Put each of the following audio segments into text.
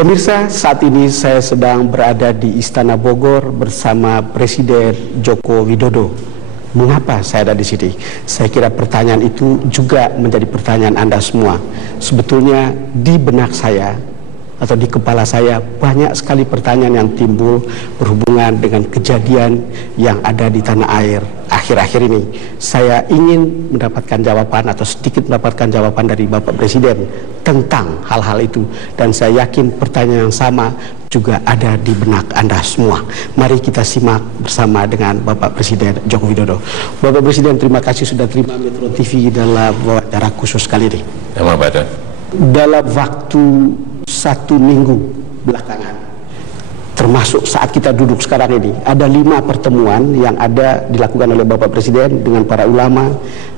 Pemirsa, saat ini saya sedang berada di Istana Bogor bersama Presiden Joko Widodo. Mengapa saya ada di sini? Saya kira pertanyaan itu juga menjadi pertanyaan Anda semua. Sebetulnya di benak saya atau di kepala saya banyak sekali pertanyaan yang timbul berhubungan dengan kejadian yang ada di tanah air akhir-akhir ini. Saya ingin mendapatkan jawaban atau sedikit mendapatkan jawaban dari Bapak Presiden tentang hal-hal itu, dan saya yakin pertanyaan yang sama juga ada di benak Anda semua. Mari kita simak bersama dengan Bapak Presiden Joko Widodo. Bapak Presiden, terima kasih sudah terima Metro TV dalam wawancara khusus kali ini. Dalam waktu 1 minggu belakangan, termasuk saat kita duduk sekarang ini, ada 5 pertemuan yang ada dilakukan oleh Bapak Presiden dengan para ulama,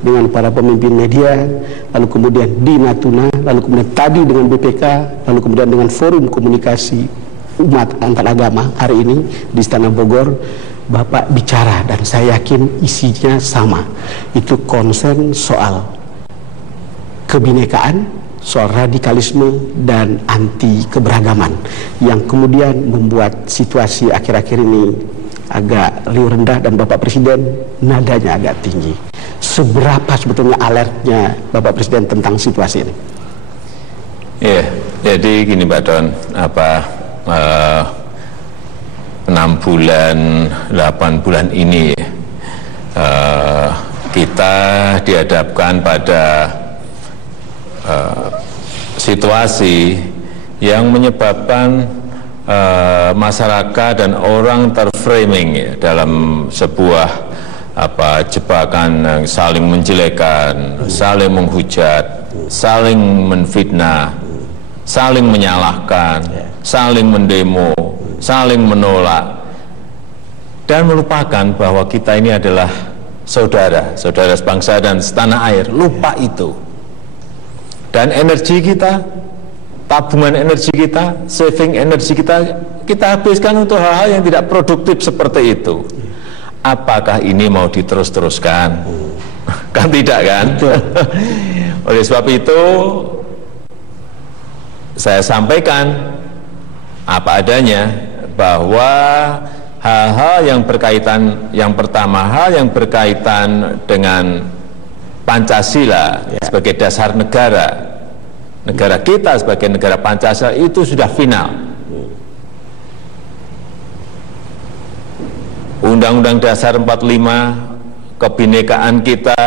dengan para pemimpin media, lalu kemudian di Natuna, lalu kemudian tadi dengan BPK, lalu kemudian dengan Forum Komunikasi Umat Antar Agama hari ini di Istana Bogor. Bapak bicara dan saya yakin isinya sama, itu concern soal kebinekaan, soal radikalisme dan anti keberagaman yang kemudian membuat situasi akhir-akhir ini agak liu rendah, dan Bapak Presiden nadanya agak tinggi. Seberapa sebetulnya alertnya Bapak Presiden tentang situasi ini? Ya, jadi gini Mbak Don, 6 bulan, 8 bulan ini kita dihadapkan pada situasi yang menyebabkan masyarakat dan orang terframing ya, dalam sebuah jebakan yang saling menjelekan, saling menghujat, saling menfitnah, saling menyalahkan, saling mendemo, saling menolak, dan melupakan bahwa kita ini adalah saudara sebangsa dan setanah air. Lupa itu. Dan energi kita, tabungan energi kita, saving energi kita habiskan untuk hal-hal yang tidak produktif seperti itu. Apakah ini mau diterus-teruskan? Kan tidak, kan? Oleh sebab itu saya sampaikan apa adanya, bahwa hal-hal yang berkaitan, yang pertama hal yang berkaitan dengan Pancasila sebagai dasar negara kita sebagai negara Pancasila itu sudah final. Undang-Undang Dasar 45, kebinekaan kita,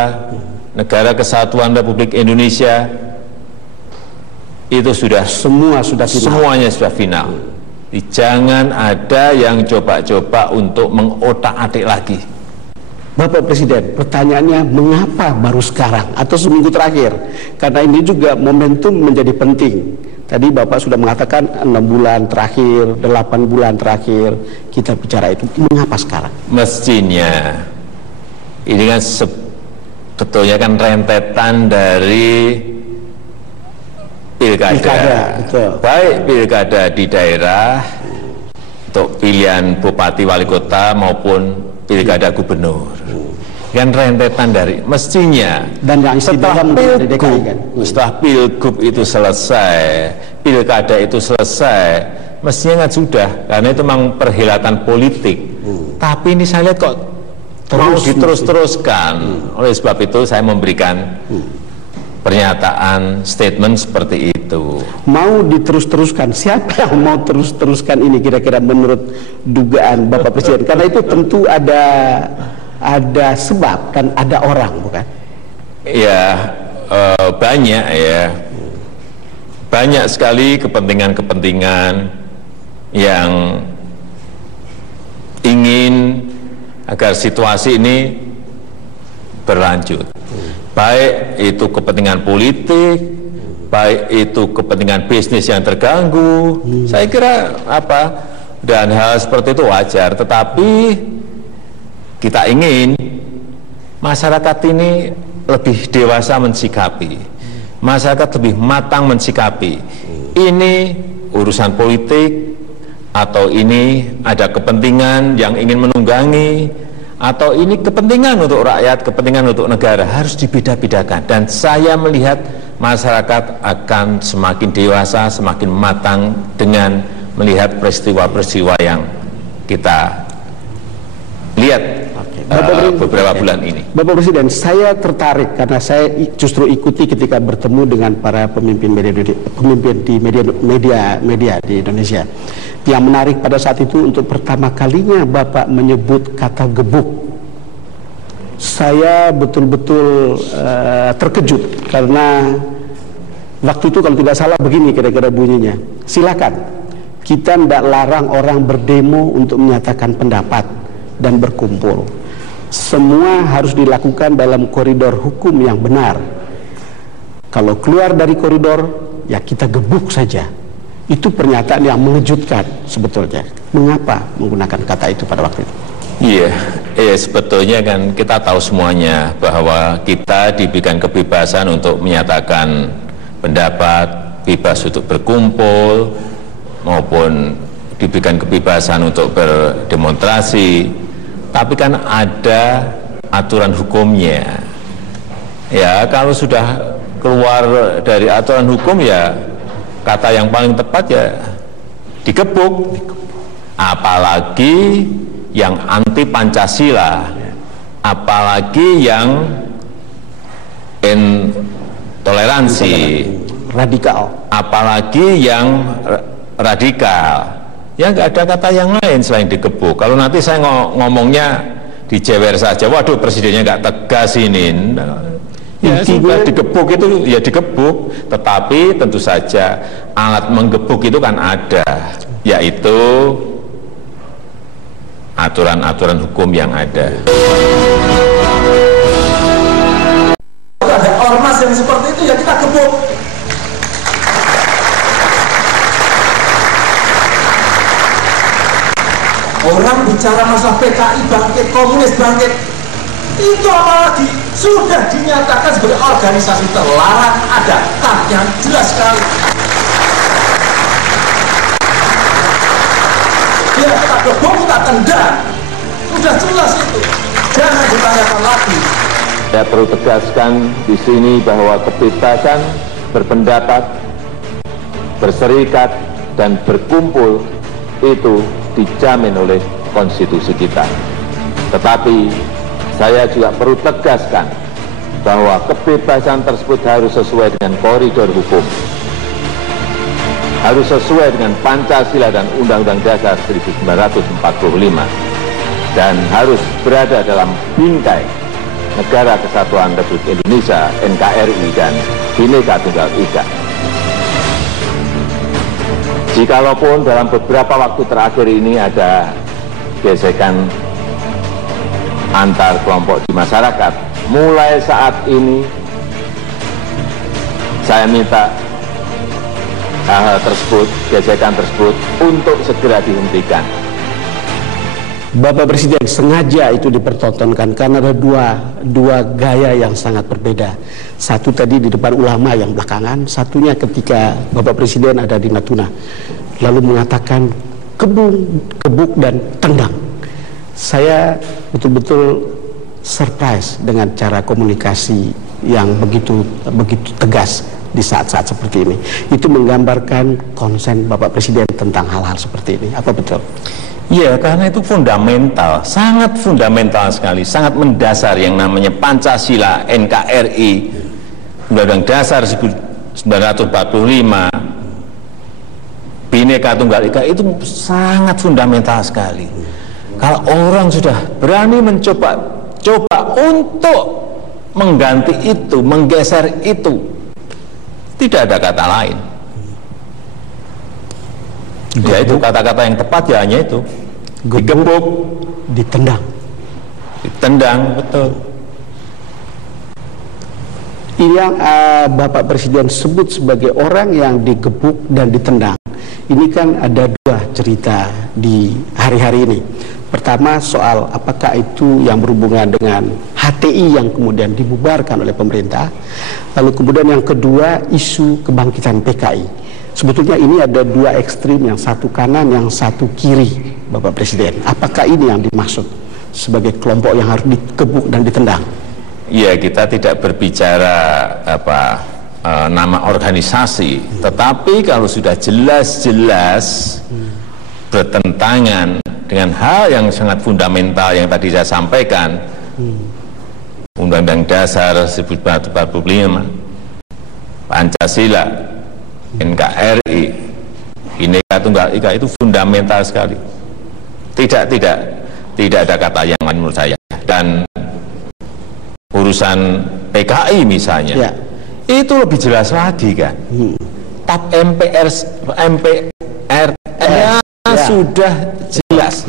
Negara Kesatuan Republik Indonesia, itu sudah semuanya sudah final. Jangan ada yang coba-coba untuk mengotak-atik lagi. Bapak Presiden, pertanyaannya mengapa baru sekarang atau seminggu terakhir? Karena ini juga momentum menjadi penting. Tadi Bapak sudah mengatakan 6 bulan terakhir, 8 bulan terakhir kita bicara itu. Mengapa sekarang? Mestinya ini kan sebetulnya kan rentetan dari pilkada. Baik pilkada di daerah untuk pilihan bupati wali kota maupun pilkada gubernur, kan rentetan dari mestinya. Dan yang setelah pilgub itu selesai, pilkada itu selesai, mestinya kan sudah, karena itu memang perhelatan politik. Tapi ini saya lihat kok mau diterus-teruskan. Oleh sebab itu saya memberikan pernyataan, statement seperti itu. Mau diterus-teruskan, siapa yang mau terus-teruskan ini kira-kira menurut dugaan Bapak Presiden? Karena itu tentu ada sebab dan ada orang, bukan? Ya, banyak ya. Banyak sekali kepentingan-kepentingan yang ingin agar situasi ini berlanjut. Baik itu kepentingan politik, baik itu kepentingan bisnis yang terganggu. Saya kira dan hal seperti itu wajar. Tetapi kita ingin masyarakat ini lebih dewasa mensikapi, masyarakat lebih matang mensikapi. Ini urusan politik atau ini ada kepentingan yang ingin menunggangi, atau ini kepentingan untuk rakyat, kepentingan untuk negara, harus dibeda-bedakan. Dan saya melihat masyarakat akan semakin dewasa, semakin matang dengan melihat peristiwa-peristiwa yang kita lihat beberapa bulan ini. Bapak Presiden, saya tertarik karena saya justru ikuti ketika bertemu dengan para pemimpin di media di Indonesia. Yang menarik pada saat itu, untuk pertama kalinya Bapak menyebut kata gebuk. Saya betul-betul terkejut karena waktu itu kalau tidak salah begini kira-kira bunyinya. Silakan, kita tidak larang orang berdemo untuk menyatakan pendapat dan berkumpul. Semua harus dilakukan dalam koridor hukum yang benar. Kalau keluar dari koridor, ya kita gebuk saja. Itu pernyataan yang mengejutkan sebetulnya. Mengapa menggunakan kata itu pada waktu itu? Iya, sebetulnya kan kita tahu semuanya bahwa kita diberikan kebebasan untuk menyatakan pendapat, bebas untuk berkumpul, maupun diberikan kebebasan untuk berdemonstrasi. Tapi kan ada aturan hukumnya. Ya, kalau sudah keluar dari aturan hukum, ya kata yang paling tepat ya digebuk. Apalagi yang anti Pancasila, apalagi yang intoleransi, radikal, apalagi yang radikal. Ya nggak ada kata yang lain selain digebuk. Kalau nanti saya ngomongnya dijewer saja, waduh presidennya nggak tegas ini. Ya sudah, digebuk itu ya digebuk. Tetapi tentu saja alat menggebuk itu kan ada, yaitu aturan-aturan hukum yang ada. Ada ormas yang seperti itu ya kita gebuk. Orang bicara masalah PKI bangkit, komunis bangkit, itu apalagi sudah dinyatakan sebagai organisasi terlarang, ada tagnya jelas sekali. Ya kita gebuk, kita tendang, sudah jelas itu, jangan ditanyakan lagi. Saya perlu tegaskan di sini bahwa kebebasan berpendapat, berserikat, dan berkumpul itu dijamin oleh konstitusi kita. Tetapi saya juga perlu tegaskan bahwa kebebasan tersebut harus sesuai dengan koridor hukum, harus sesuai dengan Pancasila dan Undang-Undang Dasar 1945, dan harus berada dalam bingkai Negara Kesatuan Republik Indonesia (NKRI) dan Bhinneka Tunggal Ika. Jikalaupun dalam beberapa waktu terakhir ini ada gesekan antar kelompok di masyarakat, mulai saat ini saya minta hal-hal tersebut, gesekan tersebut untuk segera dihentikan. Bapak Presiden sengaja itu dipertontonkan karena ada dua gaya yang sangat berbeda. Satu tadi di depan ulama yang belakangan, satunya ketika Bapak Presiden ada di Natuna, lalu mengatakan gebuk dan tendang. Saya betul-betul surprise dengan cara komunikasi yang begitu tegas di saat-saat seperti ini. Itu menggambarkan konsen Bapak Presiden tentang hal-hal seperti ini. Apa betul? Ya, karena itu fundamental, sangat fundamental sekali, sangat mendasar yang namanya Pancasila, NKRI, Undang-Undang Dasar 1945, Bhinneka Tunggal Ika, itu sangat fundamental sekali. Kalau orang sudah berani mencoba untuk mengganti itu, menggeser itu, tidak ada kata lain. Ya itu kata-kata yang tepat ya hanya itu. Digebuk, ditendang. Ditendang, betul. Yang Bapak Presiden sebut sebagai orang yang digebuk dan ditendang. Ini kan ada dua cerita di hari-hari ini. Pertama soal apakah itu yang berhubungan dengan HTI yang kemudian dibubarkan oleh pemerintah. Lalu kemudian yang kedua isu kebangkitan PKI. Sebetulnya ini ada dua ekstrim, yang satu kanan, yang satu kiri, Bapak Presiden. Apakah ini yang dimaksud sebagai kelompok yang harus digebuk dan ditendang? Ya, kita tidak berbicara nama organisasi, tetapi kalau sudah jelas-jelas bertentangan dengan hal yang sangat fundamental yang tadi saya sampaikan, Undang-Undang Dasar 1945, Pancasila, NKRI, Bhinneka Tunggal Ika, itu fundamental sekali. Tidak ada kata yang lain menurut saya. Dan urusan PKI misalnya, ya, itu lebih jelas lagi kan. TAP MPR ya, sudah jelas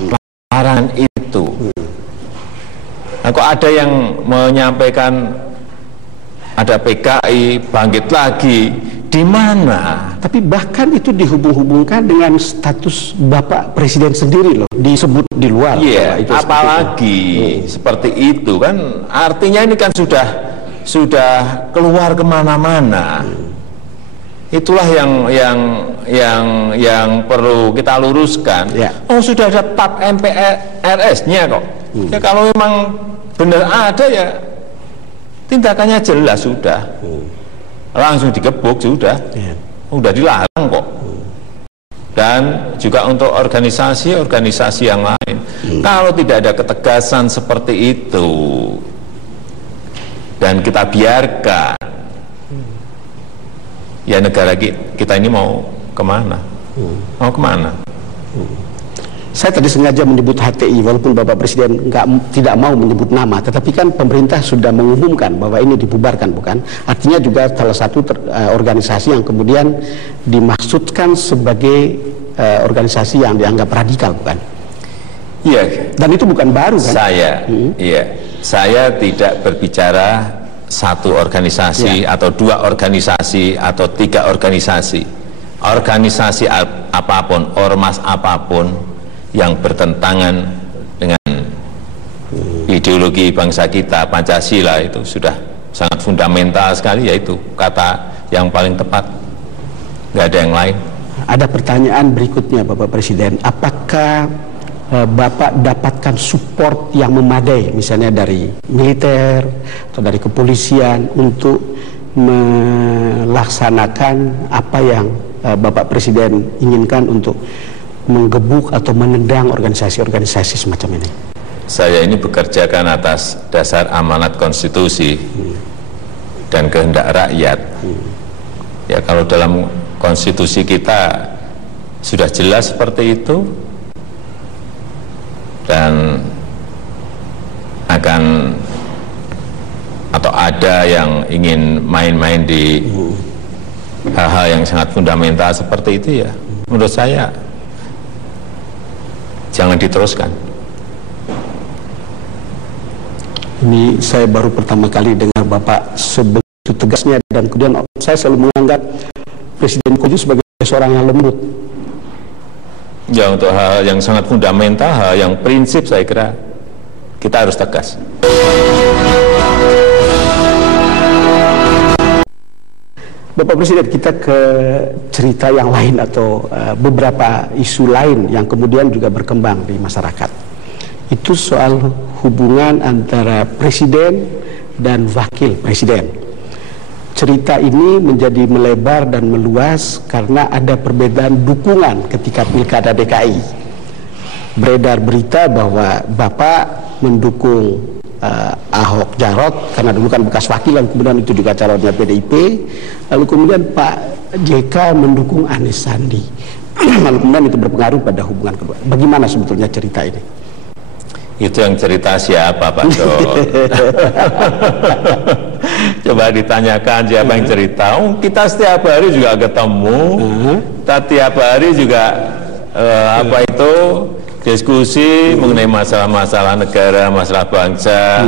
larangan itu. Nah, kok ada yang menyampaikan ada PKI bangkit lagi, di mana? Tapi bahkan itu dihubung-hubungkan dengan status Bapak Presiden sendiri loh, disebut di luar. Iya, apalagi seperti itu kan, artinya ini kan sudah keluar kemana-mana. Itulah yang perlu kita luruskan. Ya. Oh, sudah ada TAP MPRS-nya kok. Ya, kalau memang benar ada ya tindakannya jelas sudah. Langsung digebuk sudah. Udah dilarang kok. Dan juga untuk organisasi-organisasi yang lain. Kalau tidak ada ketegasan seperti itu dan kita biarkan, ya negara kita ini mau kemana? Mau kemana? Saya tadi sengaja menyebut HTI walaupun Bapak Presiden tidak mau menyebut nama, tetapi kan pemerintah sudah mengumumkan bahwa ini dibubarkan, bukan? Artinya juga salah satu organisasi yang kemudian dimaksudkan sebagai organisasi yang dianggap radikal, bukan? Iya. Dan itu bukan baru kan? Saya tidak berbicara satu organisasi atau dua organisasi atau tiga organisasi. Organisasi apapun, ormas apapun yang bertentangan dengan ideologi bangsa kita, Pancasila, itu sudah sangat fundamental sekali, yaitu kata yang paling tepat, nggak ada yang lain. Ada pertanyaan berikutnya Bapak Presiden, apakah Bapak dapatkan support yang memadai misalnya dari militer atau dari kepolisian untuk melaksanakan apa yang Bapak Presiden inginkan untuk menggebuk atau menendang organisasi-organisasi semacam ini? Saya ini bekerjakan atas dasar amanat konstitusi dan kehendak rakyat. Ya, kalau dalam konstitusi kita sudah jelas seperti itu, dan akan atau ada yang ingin main-main di hal-hal yang sangat fundamental seperti itu, ya menurut saya jangan diteruskan. Ini saya baru pertama kali dengar Bapak sebegitu tegasnya, dan kemudian saya selalu menganggap Presiden Jokowi sebagai seorang yang lembut. Ya, untuk hal yang sangat fundamental, hal yang prinsip, saya kira kita harus tegas. Bapak Presiden, kita ke cerita yang lain atau beberapa isu lain yang kemudian juga berkembang di masyarakat. Itu soal hubungan antara Presiden dan Wakil Presiden. Cerita ini menjadi melebar dan meluas karena ada perbedaan dukungan ketika Pilkada DKI. Beredar berita bahwa Bapak mendukung Ahok Jarot karena dulu kan bekas wakil, dan kemudian itu juga calonnya PDIP. Lalu kemudian Pak JK mendukung Anies Sandi. Lalu kemudian itu berpengaruh pada hubungan kedua. Bagaimana sebetulnya cerita ini? Itu yang cerita siapa, Pak Dol? Coba ditanyakan siapa yang cerita. Oh, kita setiap hari juga ketemu, kita tiap hari juga diskusi mengenai masalah-masalah negara, masalah bangsa.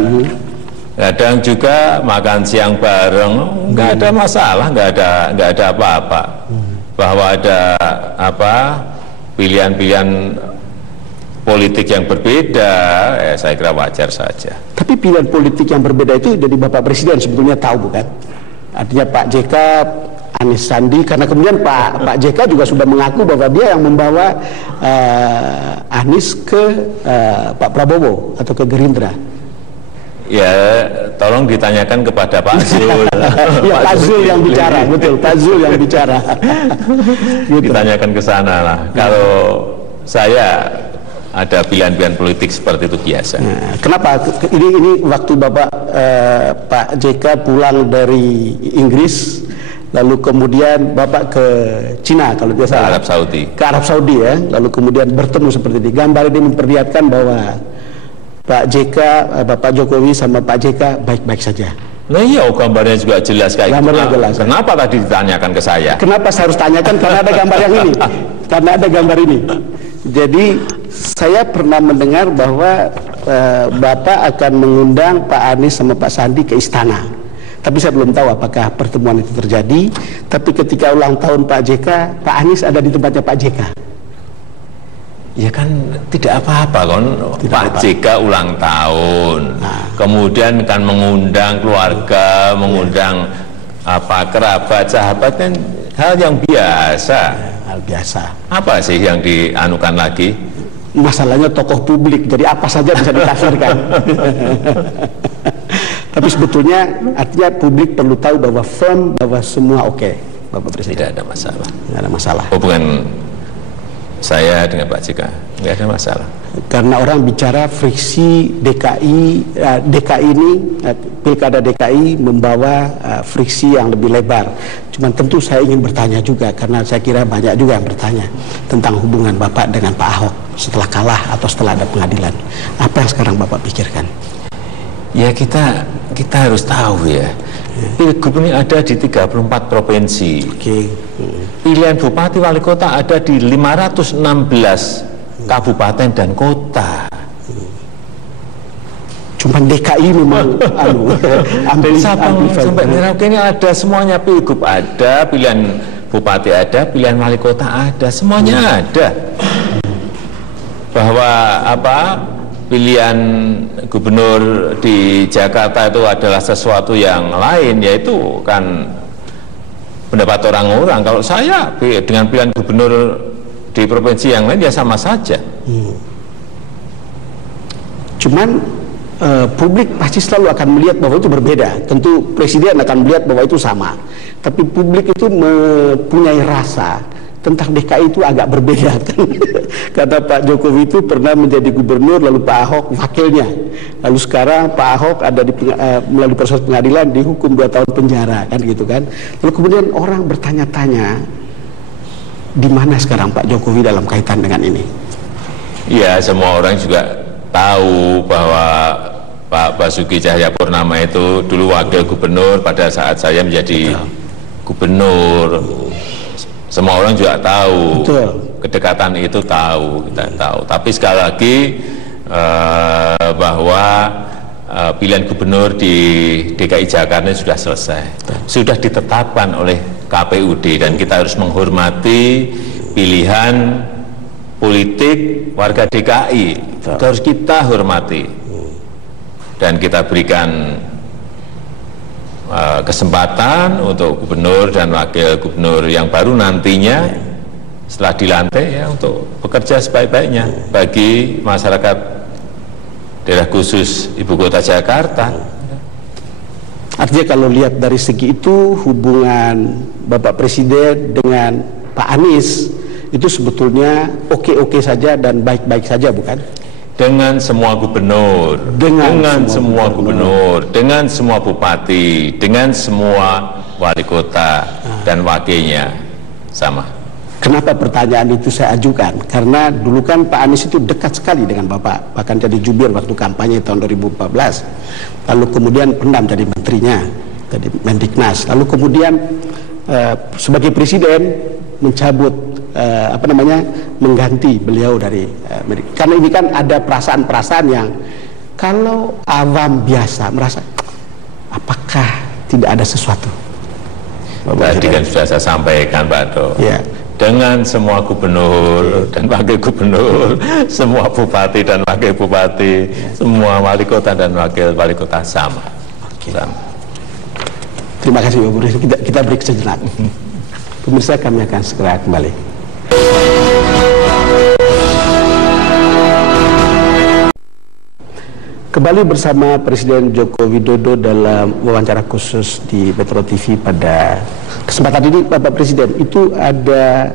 Kadang juga makan siang bareng, nggak ada masalah, nggak ada apa-apa. Bahwa ada pilihan-pilihan politik yang berbeda, saya kira wajar saja. Tapi pilihan politik yang berbeda itu jadi Bapak Presiden sebetulnya tahu, bukan? Artinya Pak JK, Anies Sandi, karena kemudian Pak JK juga sudah mengaku bahwa dia yang membawa Anies ke Pak Prabowo atau ke Gerindra. Ya, tolong ditanyakan kepada Pak Zul. Ya, Pak Zul yang bicara, betul, Pak Zul yang bicara. Gitu. Ditanyakan ke sana lah. Kalau saya ada pilihan-pilihan politik seperti itu biasa. Nah, kenapa? Ini waktu Bapak Pak JK pulang dari Inggris, lalu kemudian Bapak ke Cina kalau tidak salah. Arab Saudi. Ke Arab Saudi ya, lalu kemudian bertemu seperti ini. Gambar ini memperlihatkan bahwa Pak JK, Bapak Jokowi sama Pak JK baik-baik saja. Nah iya, gambarnya juga jelas kayak gambarnya gitu. Jelas. Kenapa tadi ditanyakan ke saya? Kenapa saya harus tanyakan? Karena ada gambar yang ini. Karena ada gambar ini. Jadi saya pernah mendengar bahwa Bapak akan mengundang Pak Anies sama Pak Sandi ke istana. Tapi saya belum tahu apakah pertemuan itu terjadi. Tapi ketika ulang tahun Pak JK, Pak Anies ada di tempatnya Pak JK. Ya kan tidak apa-apa kan, Pak JK ulang tahun, kemudian kan mengundang keluarga, mengundang kerabat, sahabat, kan hal yang biasa. Hal biasa. Apa sih yang dianukan lagi? Masalahnya tokoh publik, jadi apa saja bisa ditafsirkan. Tapi sebetulnya artinya publik perlu tahu bahwa firm, bahwa semua oke, Bapak Presiden. Tidak ada masalah. Tidak ada masalah. Hubungan saya dengan Pak JK nggak ada masalah. Karena orang bicara friksi DKI ini, Pilkada DKI membawa friksi yang lebih lebar. Cuman tentu saya ingin bertanya juga, karena saya kira banyak juga yang bertanya tentang hubungan Bapak dengan Pak Ahok setelah kalah atau setelah ada pengadilan. Apa yang sekarang Bapak pikirkan? Ya kita harus tahu ya. Pilgub ini ada di 34 provinsi. Pilihan bupati wali kota ada di 516 kabupaten dan kota. Cuman DKI memang ambil Sabang sampai Merauke ini ada semuanya. Pilgub ada, pilihan bupati ada, pilihan wali kota ada, semuanya ada. Bahwa pilihan gubernur di Jakarta itu adalah sesuatu yang lain, yaitu kan pendapat orang-orang. Kalau saya dengan pilihan gubernur di provinsi yang lain ya sama saja. Cuman publik pasti selalu akan melihat bahwa itu berbeda. Tentu presiden akan melihat bahwa itu sama. Tapi publik itu mempunyai rasa tentang DKI itu agak berbeda kan. Kata Pak Jokowi itu pernah menjadi gubernur, lalu Pak Ahok wakilnya, lalu sekarang Pak Ahok ada melalui proses pengadilan dihukum 2 tahun penjara kan gitu kan. Lalu kemudian orang bertanya-tanya, di mana sekarang Pak Jokowi dalam kaitan dengan ini? Ya, semua orang juga tahu bahwa Pak Basuki Cahayapurnama itu dulu wakil gubernur pada saat saya menjadi gubernur. Semua orang juga tahu. Betul. Kedekatan itu tahu, kita tahu. Tapi sekali lagi bahwa pilihan gubernur di DKI Jakarta sudah selesai. Sudah ditetapkan oleh KPUD dan kita harus menghormati pilihan politik warga DKI. Itu harus kita hormati. Dan kita berikan kesempatan untuk gubernur dan wakil gubernur yang baru nantinya setelah dilantik ya untuk bekerja sebaik-baiknya bagi masyarakat daerah khusus Ibu Kota Jakarta. Artinya kalau lihat dari segi itu, hubungan Bapak Presiden dengan Pak Anies itu sebetulnya oke-oke saja dan baik-baik saja, bukan? Dengan semua gubernur, dengan semua gubernur, dengan semua bupati, dengan semua wali kota dan wakilnya sama. Kenapa pertanyaan itu saya ajukan? Karena dulu kan Pak Anies itu dekat sekali dengan Bapak, bahkan jadi jubir waktu kampanye tahun 2014. Lalu kemudian pernah jadi menterinya, jadi Mendiknas. Lalu kemudian sebagai presiden mencabut mengganti beliau dari karena ini kan ada perasaan-perasaan yang kalau awam biasa merasa apakah tidak ada sesuatu. Tadi kan sudah saya sampaikan Pak Do. Ya. Dengan semua gubernur dan wakil gubernur, semua bupati dan wakil bupati, semua wali kota dan wakil wali kota sama. Sama. Terima kasih Bapak Presiden. Kita break sejenak. Pemirsa, kami akan segera kembali. Kembali bersama Presiden Joko Widodo dalam wawancara khusus di Metro TV pada kesempatan ini, Bapak Presiden, itu ada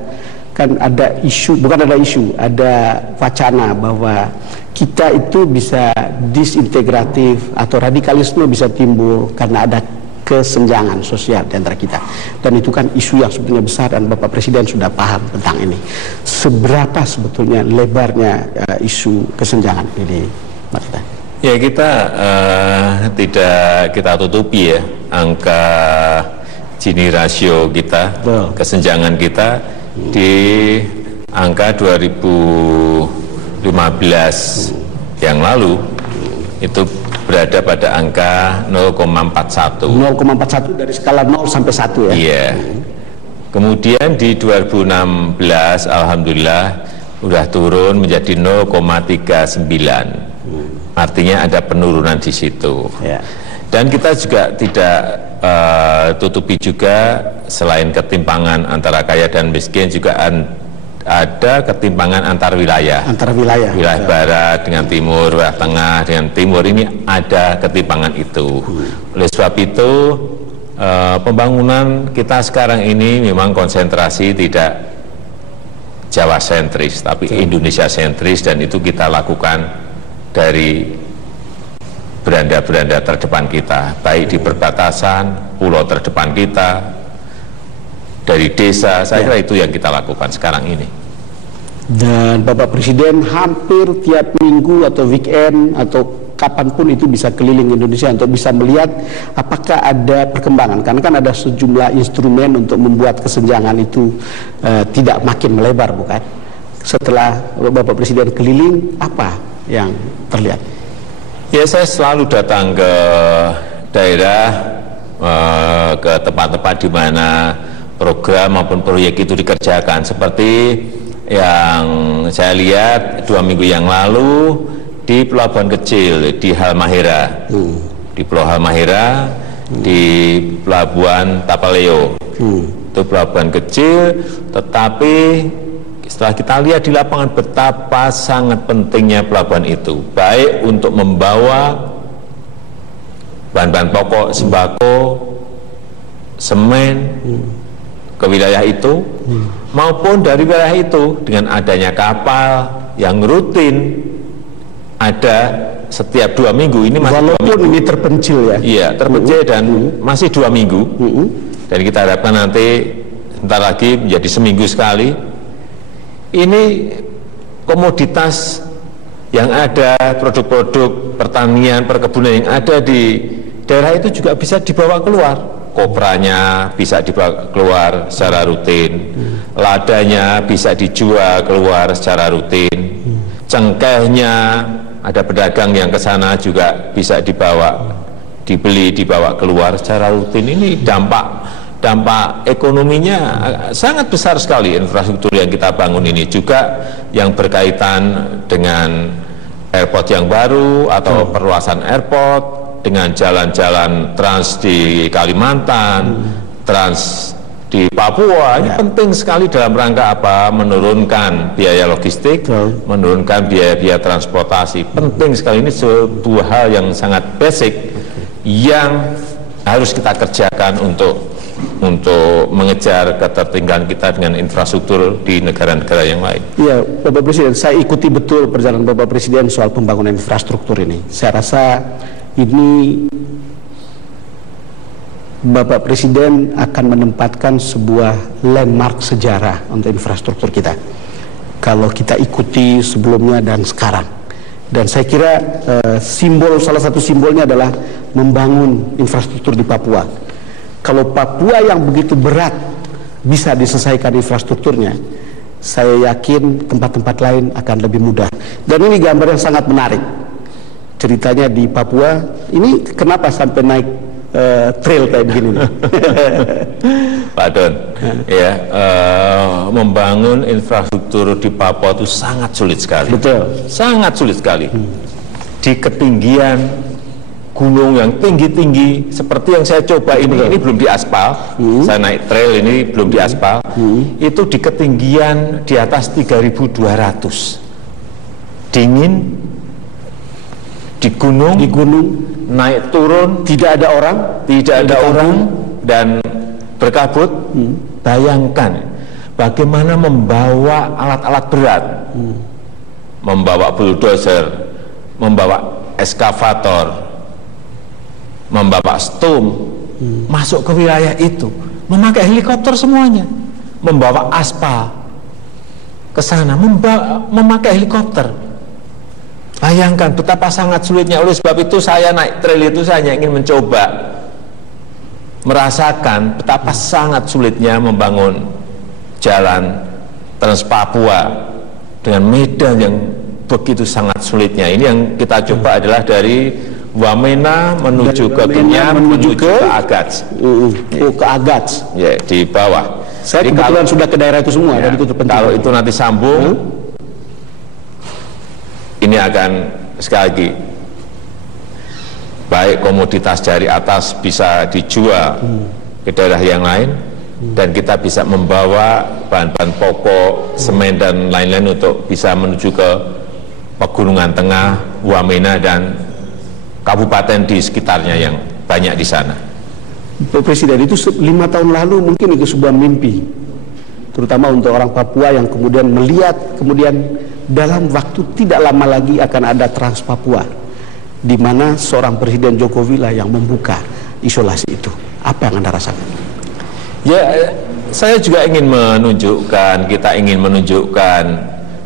isu, bukan ada isu, ada wacana bahwa kita itu bisa disintegratif atau radikalisme bisa timbul karena ada kesenjangan sosial di antara kita. Dan itu kan isu yang sebetulnya besar dan Bapak Presiden sudah paham tentang ini. Seberapa sebetulnya lebarnya isu kesenjangan ini, Mas Rita? Ya, kita tidak kita tutupi ya angka Gini rasio kita, kesenjangan kita di angka 2015 yang lalu itu berada pada angka 0,41. 0,41 dari skala 0 sampai 1 ya? Iya. Kemudian di 2016 alhamdulillah sudah turun menjadi 0,39. Artinya ada penurunan di situ. Ya. Dan kita juga tidak tutupi juga selain ketimpangan antara kaya dan miskin juga ada ketimpangan antar wilayah. Antar wilayah. Wilayah barat dengan timur, wilayah tengah dengan timur, ini ada ketimpangan itu. Oleh sebab itu pembangunan kita sekarang ini memang konsentrasi tidak Jawa sentris, tapi Indonesia sentris, dan itu kita lakukan dari beranda-beranda terdepan kita, baik di perbatasan, pulau terdepan kita, dari desa. Saya kira itu yang kita lakukan sekarang ini. Dan Bapak Presiden hampir tiap minggu atau weekend atau kapanpun itu bisa keliling Indonesia untuk bisa melihat apakah ada perkembangan, karena kan ada sejumlah instrumen untuk membuat kesenjangan itu tidak makin melebar, bukan? Setelah Bapak Presiden keliling, apa yang terlihat? Ya, saya selalu datang ke daerah, ke tempat-tempat di mana program maupun proyek itu dikerjakan. Seperti yang saya lihat 2 minggu yang lalu di pelabuhan kecil di Halmahera, di Pulau Halmahera, di Pelabuhan Tapaleo. Itu pelabuhan kecil, tetapi setelah kita lihat di lapangan betapa sangat pentingnya pelabuhan itu, baik untuk membawa bahan-bahan pokok, sembako, semen ke wilayah itu, maupun dari wilayah itu dengan adanya kapal yang rutin ada setiap 2 minggu. Ini masih walaupun ini terpencil ya? Iya, terpencil dan masih 2 minggu. Dan kita harapkan nanti sebentar lagi menjadi seminggu sekali. Ini komoditas yang ada, produk-produk pertanian, perkebunan yang ada di daerah itu juga bisa dibawa keluar. Kopranya bisa dibawa keluar secara rutin, ladanya bisa dijual keluar secara rutin, cengkehnya ada pedagang yang ke sana juga bisa dibawa, dibeli, dibawa keluar secara rutin. Ini dampak ekonominya sangat besar sekali. Infrastruktur yang kita bangun ini juga yang berkaitan dengan airport yang baru atau perluasan airport, dengan jalan-jalan trans di Kalimantan, trans di Papua. Ini penting sekali dalam rangka apa? Menurunkan biaya logistik, menurunkan biaya-biaya transportasi. Penting sekali, ini sebuah hal yang sangat basic yang harus kita kerjakan untuk mengejar ketertinggalan kita dengan infrastruktur di negara-negara yang lain. Iya, Bapak Presiden, saya ikuti betul perjalanan Bapak Presiden soal pembangunan infrastruktur ini. Saya rasa ini Bapak Presiden akan menempatkan sebuah landmark sejarah untuk infrastruktur kita. Kalau kita ikuti sebelumnya dan sekarang. Dan saya kira salah satu simbolnya adalah membangun infrastruktur di Papua. Kalau Papua yang begitu berat bisa diselesaikan infrastrukturnya, saya yakin tempat-tempat lain akan lebih mudah. Dan ini gambar yang sangat menarik. Ceritanya di Papua, ini kenapa sampai naik trail kayak begini nih? Pak Don, ya, membangun infrastruktur di Papua itu sangat sulit sekali. Betul. Sangat sulit sekali. Di ketinggian gunung yang tinggi-tinggi seperti yang saya coba ini belum diaspal. Saya naik trail ini belum diaspal. Itu di ketinggian di atas 3.200, dingin, di gunung, naik turun, tidak ada orang, dan berkabut. Bayangkan bagaimana membawa alat-alat berat, membawa bulldozer, membawa eskavator, membawa stum, masuk ke wilayah itu, memakai helikopter semuanya, membawa aspal ke sana, memakai helikopter. Bayangkan betapa sangat sulitnya. Oleh sebab itu saya naik trail itu, saya hanya ingin mencoba merasakan betapa sangat sulitnya membangun jalan Trans Papua dengan medan yang begitu sangat sulitnya. Ini yang kita coba adalah dari Wamena menuju ke Kenyam, menuju ke Agats. Ke Agats. Ya, di bawah. Saya kebetulan sudah ke daerah itu semua, ya, dan itu terpenting. Kalau itu nanti sambung, ini akan sekali lagi, baik komoditas dari atas bisa dijual ke daerah yang lain, dan kita bisa membawa bahan-bahan pokok, semen dan lain-lain untuk bisa menuju ke Pegunungan Tengah, Wamena dan kabupaten di sekitarnya yang banyak di sana. Pak Presiden, itu 5 tahun lalu mungkin itu sebuah mimpi, terutama untuk orang Papua yang kemudian melihat dalam waktu tidak lama lagi akan ada Trans Papua, di mana seorang Presiden Jokowi lah yang membuka isolasi itu. Apa yang Anda rasakan? Ya, saya juga ingin menunjukkan, kita ingin menunjukkan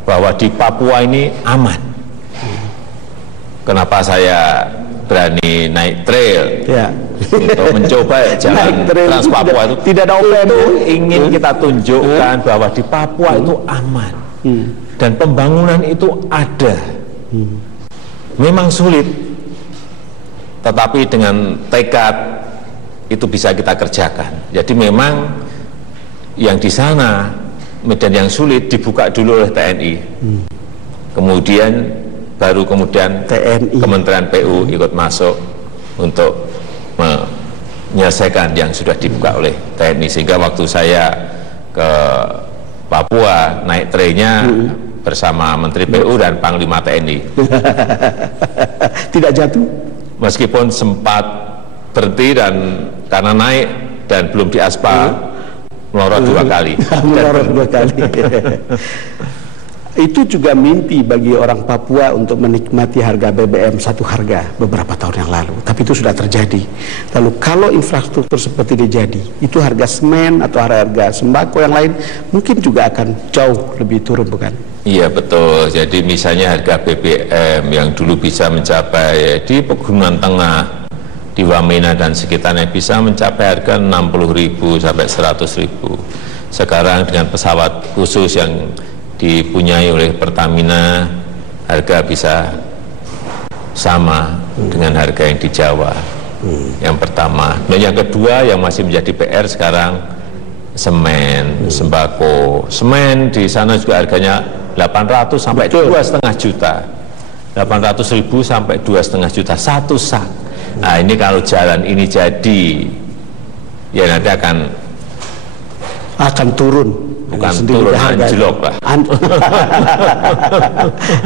bahwa di Papua ini aman. Kenapa saya berani naik trail untuk mencoba jalan Trans Papua itu? Tidak ada itu ingin kita tunjukkan bahwa di Papua itu aman, dan pembangunan itu ada. Memang sulit, tetapi dengan tekad itu bisa kita kerjakan. Jadi memang yang di sana, medan yang sulit dibuka dulu oleh TNI, kemudian TNI, Kementerian PU ikut masuk untuk menyelesaikan yang sudah dibuka oleh TNI. Sehingga waktu saya ke Papua naik trailnya bersama Menteri PU dan Panglima TNI. Tidak jatuh? Meskipun sempat berhenti dan karena naik dan belum diaspal, melorot 2 kali. Melorot 2 kali. Itu juga mimpi bagi orang Papua untuk menikmati harga BBM 1 harga beberapa tahun yang lalu. Tapi itu sudah terjadi. Lalu kalau infrastruktur seperti ini jadi, itu harga semen atau harga sembako yang lain mungkin juga akan jauh lebih turun, bukan? Iya, betul. Jadi misalnya harga BBM yang dulu bisa mencapai di Pegunungan Tengah, di Wamena dan sekitarnya bisa mencapai harga 60.000 sampai 100.000. Sekarang dengan pesawat khusus yang dipunyai oleh Pertamina, harga bisa sama dengan harga yang di Jawa. Yang pertama. Dan yang kedua yang masih menjadi PR sekarang, semen, sembako. Semen di sana juga harganya 800 sampai 2,5 juta. 800.000 sampai 2,5 juta satu sak. Nah, ini kalau jalan ini jadi, ya nanti akan turun. Bukan turun, anjlok lah.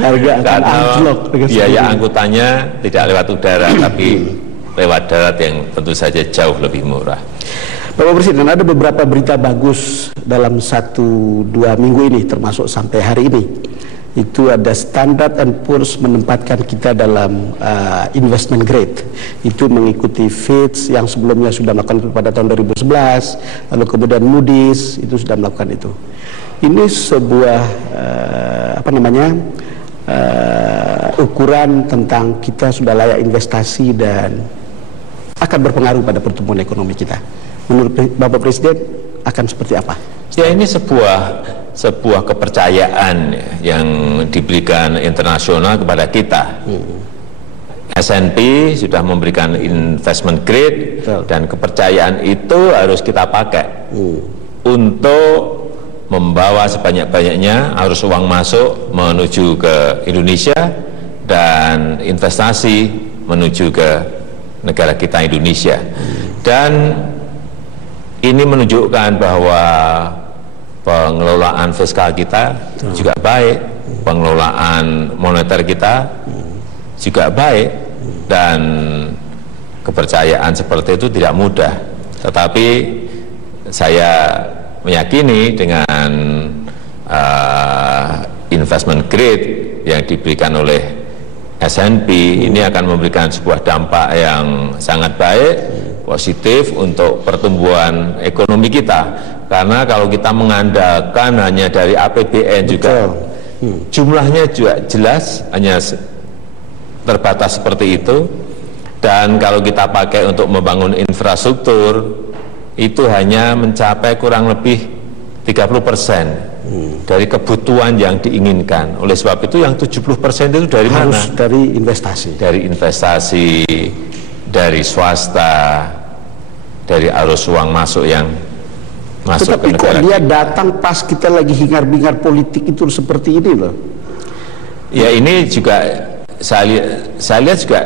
Harga akan anjlok. Biaya angkutannya tidak lewat udara, tapi lewat darat yang tentu saja jauh lebih murah. Bapak Presiden, ada beberapa berita bagus dalam 1-2 minggu ini, termasuk sampai hari ini. Itu ada Standard & Poor's menempatkan kita dalam investment grade. Itu mengikuti Fitch yang sebelumnya sudah melakukan itu pada tahun 2011, lalu kemudian Moody's itu sudah melakukan itu. Ini sebuah ukuran tentang kita sudah layak investasi dan akan berpengaruh pada pertumbuhan ekonomi kita. Menurut Bapak Presiden akan seperti apa? Ya, ini sebuah kepercayaan yang diberikan internasional kepada kita. S&P sudah memberikan investment grade, dan kepercayaan itu harus kita pakai untuk membawa sebanyak-banyaknya arus uang masuk menuju ke Indonesia dan investasi menuju ke negara kita Indonesia. Dan ini menunjukkan bahwa pengelolaan fiskal kita juga baik, pengelolaan moneter kita juga baik, dan kepercayaan seperti itu tidak mudah. Tetapi saya meyakini dengan investment grade yang diberikan oleh S&P ini akan memberikan sebuah dampak yang sangat baik, positif untuk pertumbuhan ekonomi kita. Karena kalau kita mengandalkan hanya dari APBN juga jumlahnya juga jelas hanya terbatas seperti itu. Dan kalau kita pakai untuk membangun infrastruktur itu hanya mencapai kurang lebih 30% dari kebutuhan yang diinginkan. Oleh sebab itu yang 70% itu dari harus mana? Dari investasi. Dari investasi, dari swasta, dari arus uang masuk yang masuk Tetapi ke negara. kok dia datang pas kita lagi hingar-bingar politik itu seperti ini loh? Ya ini juga saya lihat juga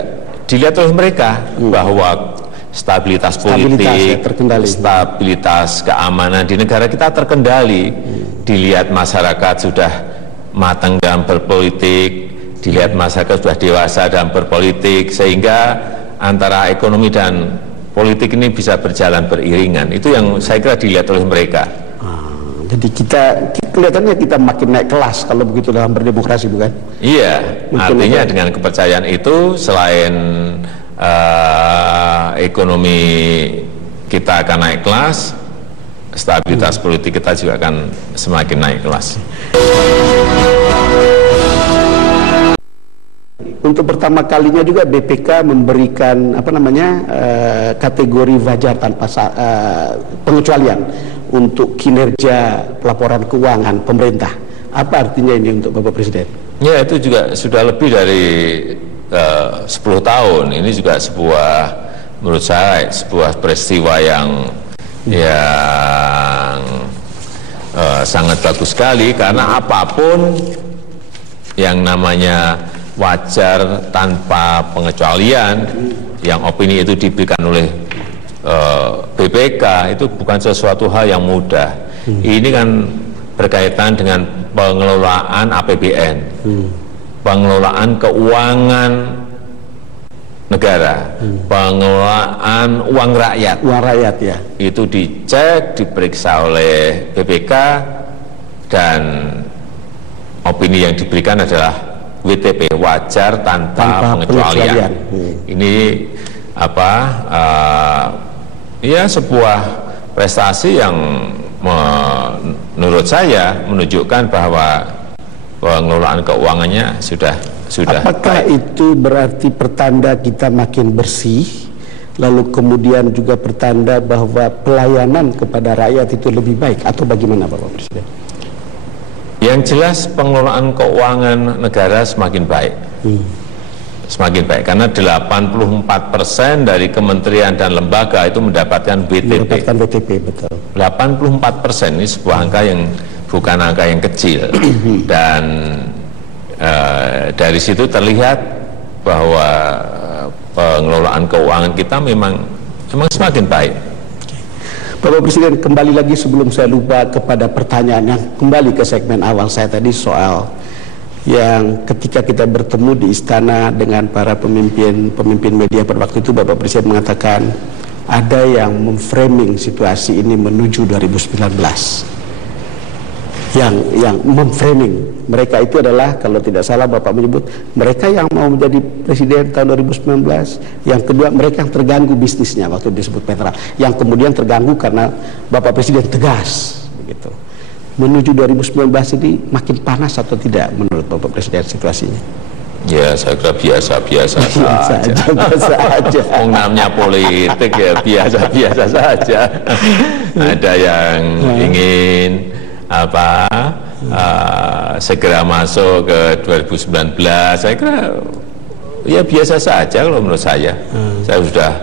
dilihat oleh mereka bahwa stabilitas politik, ya, terkendali. stabilitas keamanan di negara kita terkendali. Dilihat masyarakat sudah matang dalam berpolitik, dilihat masyarakat sudah dewasa dalam berpolitik, sehingga antara ekonomi dan politik ini bisa berjalan beriringan. Itu yang saya kira dilihat oleh mereka. Jadi kelihatannya kita makin naik kelas kalau begitu dalam berdemokrasi, bukan? Iya, artinya dengan kepercayaan itu selain ekonomi kita akan naik kelas, stabilitas politik kita juga akan semakin naik kelas. Untuk pertama kalinya juga BPK memberikan kategori wajar tanpa pengecualian untuk kinerja pelaporan keuangan pemerintah. Apa artinya ini untuk Bapak Presiden? Ya, itu juga sudah lebih dari 10 tahun. Ini juga menurut saya sebuah peristiwa yang sangat bagus sekali, karena apapun yang namanya wajar tanpa pengecualian yang opini itu diberikan oleh BPK itu bukan sesuatu hal yang mudah. Ini kan berkaitan dengan pengelolaan APBN, pengelolaan keuangan negara, pengelolaan uang rakyat. Uang rakyat, ya. Itu dicek, diperiksa oleh BPK, dan opini yang diberikan adalah WTP, wajar tanpa pengecualian. Ini ya sebuah prestasi yang menurut saya menunjukkan bahwa pengelolaan keuangannya sudah Apakah baik. itu berarti pertanda kita makin bersih, lalu kemudian juga pertanda bahwa pelayanan kepada rakyat itu lebih baik, atau bagaimana Bapak Presiden? Yang jelas pengelolaan keuangan negara semakin baik. Semakin baik, karena 84% dari kementerian dan lembaga itu mendapatkan WTP. Mendapatkan WTP, betul. 84% ini sebuah angka yang bukan angka yang kecil. Dan dari situ terlihat bahwa pengelolaan keuangan kita memang semakin baik. Bapak Presiden, kembali lagi sebelum saya lupa kepada pertanyaan yang kembali ke segmen awal saya tadi, soal yang ketika kita bertemu di istana dengan para pemimpin media pada waktu itu, Bapak Presiden mengatakan ada yang memframing situasi ini menuju 2019. Yang memframing mereka itu adalah, kalau tidak salah Bapak menyebut, mereka yang mau menjadi presiden tahun 2019. Yang kedua, mereka yang terganggu bisnisnya waktu disebut Petra, yang kemudian terganggu karena Bapak Presiden tegas begitu. Menuju 2019 ini makin panas atau tidak menurut Bapak Presiden situasinya? Ya, saya kira biasa-biasa saja. Namanya politik ya biasa-biasa saja. Ada yang ingin segera masuk ke 2019, saya kira ya biasa saja kalau menurut saya. Saya sudah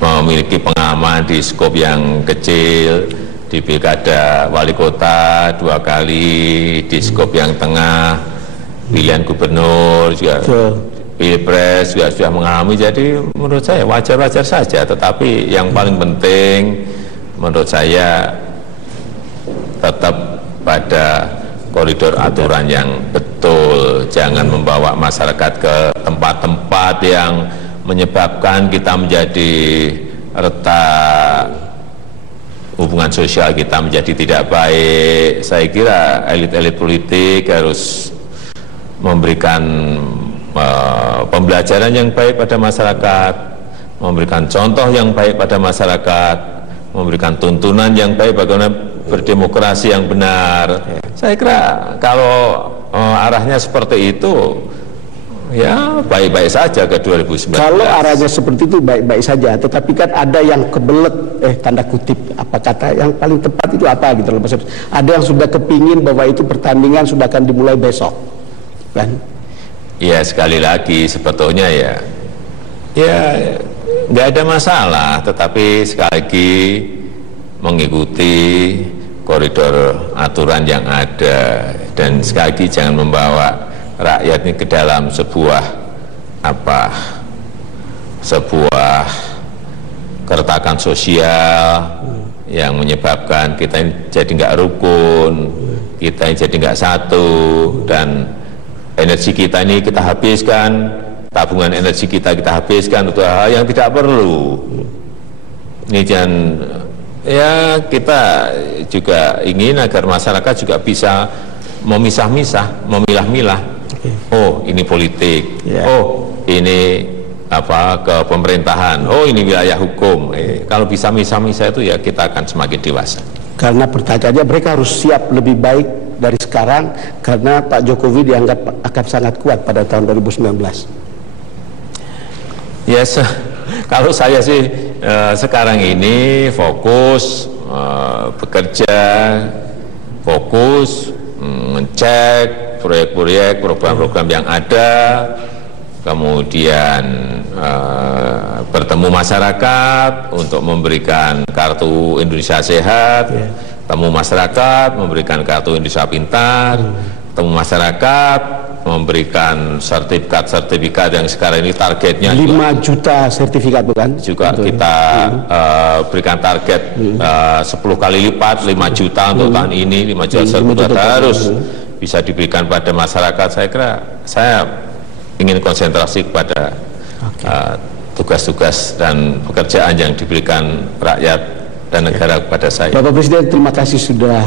memiliki pengalaman di skop yang kecil, di pilkada wali kota 2 kali, di skop yang tengah, pilihan gubernur juga, pilpres juga sudah mengalami. Jadi menurut saya wajar-wajar saja. Tetapi yang paling penting menurut saya tetap pada koridor aturan yang betul, jangan membawa masyarakat ke tempat-tempat yang menyebabkan kita menjadi retak, hubungan sosial kita menjadi tidak baik. Saya kira elit-elit politik harus memberikan pembelajaran yang baik pada masyarakat, memberikan contoh yang baik pada masyarakat, memberikan tuntunan yang baik bagaimana berdemokrasi yang benar. Saya kira kalau arahnya seperti itu, ya baik-baik saja ke 2019. Kalau arahnya seperti itu baik-baik saja, tetapi kan ada yang kebelet, tanda kutip, apa kata yang paling tepat itu apa gitu loh. Ada yang sudah kepingin bahwa itu pertandingan sudah akan dimulai besok, kan? Ya sekali lagi sebetulnya ya nggak ada masalah, tetapi sekali lagi mengikuti koridor aturan yang ada, dan sekali lagi jangan membawa rakyat ini ke dalam sebuah keretakan sosial yang menyebabkan kita ini jadi nggak rukun, kita ini jadi nggak satu, dan energi kita ini kita habiskan, tabungan energi kita habiskan untuk hal yang tidak perlu. Ini jangan, ya kita juga ingin agar masyarakat juga bisa memisah-misah, memilah-milah. Oh ini politik, oh ini kepemerintahan, oh ini wilayah hukum. Kalau bisa misah-misah itu ya kita akan semakin dewasa. Karena pertanyaannya mereka harus siap lebih baik dari sekarang, karena Pak Jokowi dianggap akan sangat kuat pada tahun 2019. Yes, kalau saya sih sekarang ini fokus bekerja, fokus ngecek proyek-proyek, program-program yang ada, kemudian bertemu masyarakat untuk memberikan kartu Indonesia Sehat, ketemu masyarakat memberikan kartu Indonesia Pintar, ketemu masyarakat memberikan sertifikat yang sekarang ini targetnya 5 juta sertifikat, bukan? Juga kita berikan target 10 kali lipat, 5 juta untuk tahun ini, 5 juta sertifikat harus bisa diberikan pada masyarakat. Saya kira saya ingin konsentrasi kepada tugas-tugas dan pekerjaan yang diberikan rakyat dan negara kepada saya. Bapak Presiden, terima kasih sudah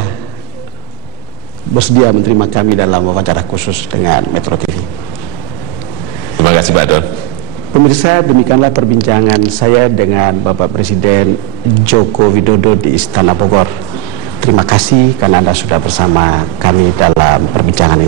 bersedia menerima kami dalam wawancara khusus dengan Metro TV. Terima kasih Pak Don. Pemirsa, demikianlah perbincangan saya dengan Bapak Presiden Joko Widodo di Istana Bogor. Terima kasih karena Anda sudah bersama kami dalam perbincangan ini.